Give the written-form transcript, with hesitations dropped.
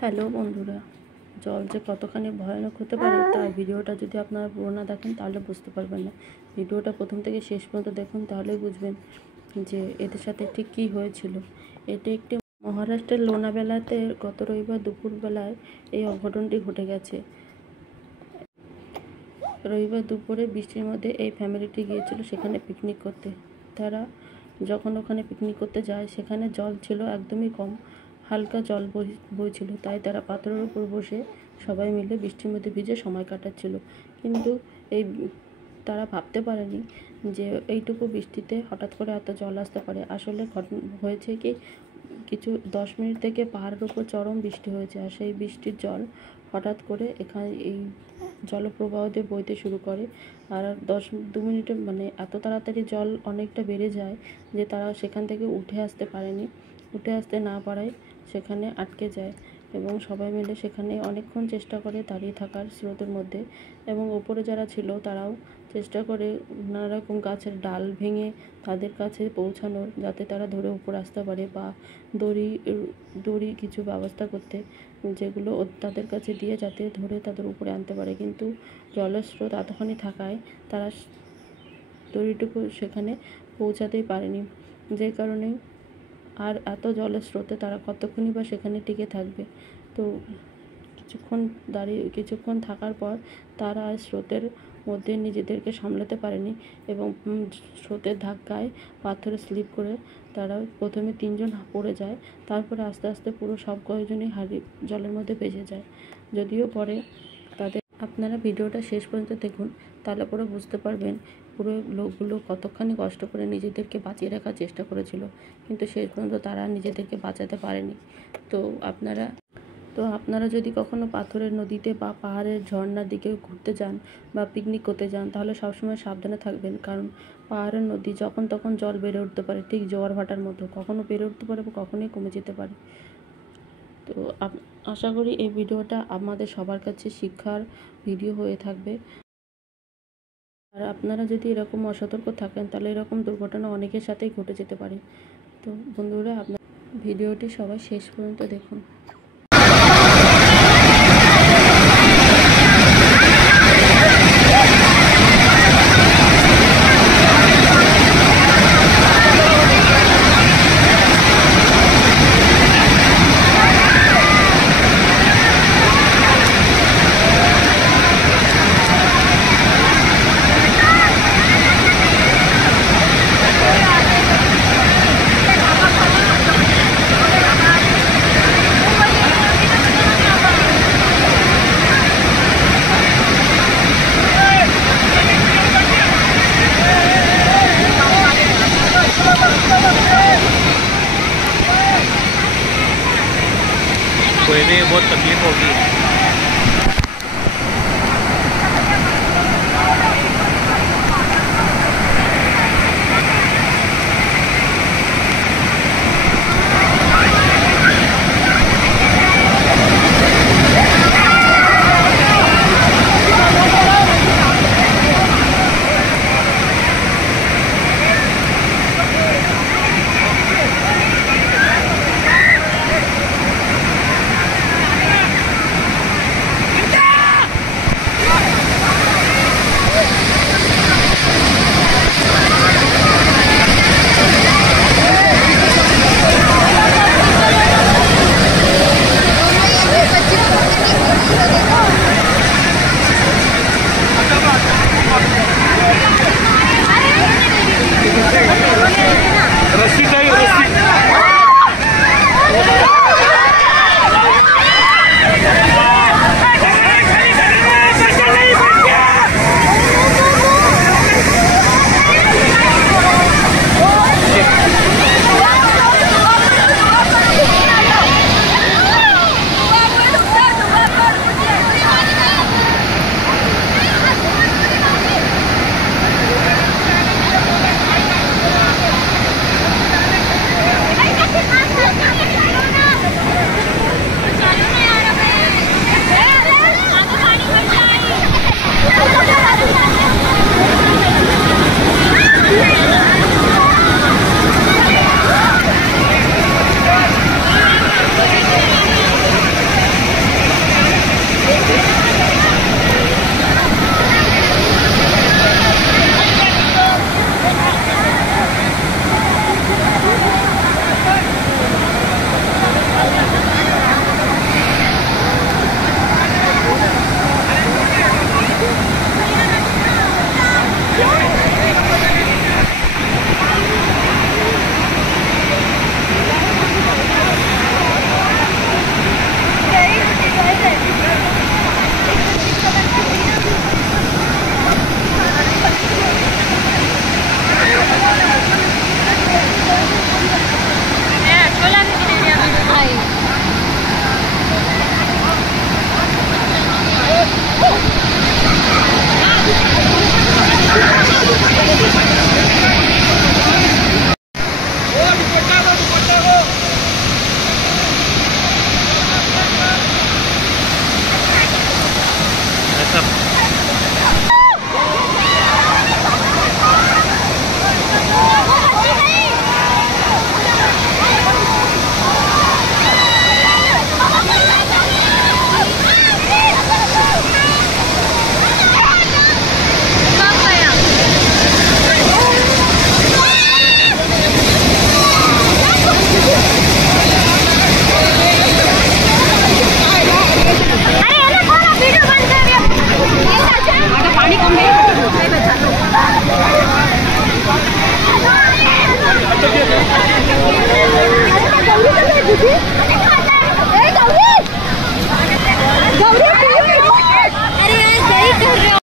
Hello বন্ধুরা, জল যে কতখানি ভয়ানক হতে পারে তার ভিডিওটা যদি আপনারা পুরো না দেখেন তাহলে বুঝতে পারবেন না। ভিডিওটা প্রথম থেকে শেষ পর্যন্ত দেখুন, তাহলেই বুঝবেন যে এদের সাথে ঠিক কী হয়েছিল। এটি একটি মহারাষ্ট্রের লোনাবেলাতে গত রবিবার দুপুরবেলায় এই অঘটনটি ঘটে গেছে। রবিবার দুপুরে বৃষ্টির মধ্যে এই ফ্যামিলিটি গিয়েছিল সেখানে পিকনিক করতে। তারা যখন ওখানে পিকনিক করতে যায় সেখানে জল ছিল একদমই কম, হালকা জল বইছিল। তাই তারা পাথরের উপর বসে সবাই মিলে বৃষ্টির মধ্যে ভিজে সময় কাটাচ্ছিল। কিন্তু এই তারা ভাবতে পারেনি যে এইটুকু বৃষ্টিতে হঠাৎ করে এত জল আসতে পারে। আসলে হয়েছে কি, কিছু 10 মিনিট থেকে পাহাড়ের উপর চরম বৃষ্টি হয়েছে, আর সেই বৃষ্টির জল হঠাৎ করে এখানে এই জলপ্রবাহ দিয়ে বইতে শুরু করে। আর 2 মিনিটে এত তাড়াতাড়ি জল অনেকটা বেড়ে যায় যে তারা সেখান থেকে উঠে আসতে না পারায় সেখানে আটকে যায় এবং সবাই মিলে সেখানে অনেকক্ষণ চেষ্টা করে দাঁড়িয়ে থাকার স্রোতের মধ্যে। এবং ওপরে যারা ছিল তারাও চেষ্টা করে নানা রকম গাছের ডাল ভেঙে তাদের কাছে পৌঁছানোর, যাতে তারা ধরে উপরে আসতে পারে, বা দড়ি কিছু ব্যবস্থা করতে, যেগুলো তাদের কাছে দিয়ে যাতে ধরে তাদের উপরে আনতে পারে। কিন্তু জলের স্রোত এতখানি থাকায় তারা দড়িটুকু সেখানে পৌঁছাতেই পারেনি, যে কারণে আর এত জলের স্রোতে তারা কতক্ষণই বা সেখানে টিকে থাকবে। তো কিছুক্ষণ থাকার পর তারা স্রোতের মধ্যে নিজেদেরকে সামলাতে পারেনি এবং স্রোতের ধাক্কায় পাথরে স্লিপ করে তারা প্রথমে 3 জন পড়ে যায়। তারপরে আস্তে আস্তে পুরো সব কয়েকজনই জলের মধ্যে ভেসে যায়। যদিও পরে আপনারা ভিডিওটা শেষ পর্যন্ত দেখুন, তাহলে পরে বুঝতে পারবেন পুরো লোকগুলো কতখানি কষ্ট করে নিজেদেরকে বাঁচিয়ে রাখার চেষ্টা করেছিল, কিন্তু শেষ পর্যন্ত তারা নিজেদেরকে বাঁচাতে পারেনি। তো আপনারা যদি কখনো পাথরের নদীতে বা পাহাড়ের ঝর্ণার দিকে ঘুরতে যান বা পিকনিক করতে যান, তাহলে সবসময় সাবধানে থাকবেন, কারণ পাহাড়ের নদী যখন তখন জল বেড়ে উঠতে পারে, ঠিক জোয়ার ভাটার মতো, কখনো বেড়ে উঠতে পারে বা কখনোই কমে যেতে পারে। তো আশা করি এই ভিডিওটা আমাদের সবার কাছে শিক্ষার ভিডিও হয়ে থাকবে। আর আপনারা যদি এরকম অসতর্ক থাকেন তাহলে এরকম দুর্ঘটনা অনেকের সাথেই ঘটে যেতে পারে। তো বন্ধুরা, আপনার ভিডিওটি সবাই শেষ পর্যন্ত দেখুন। कोई भी बहुत तकलीफ होगी।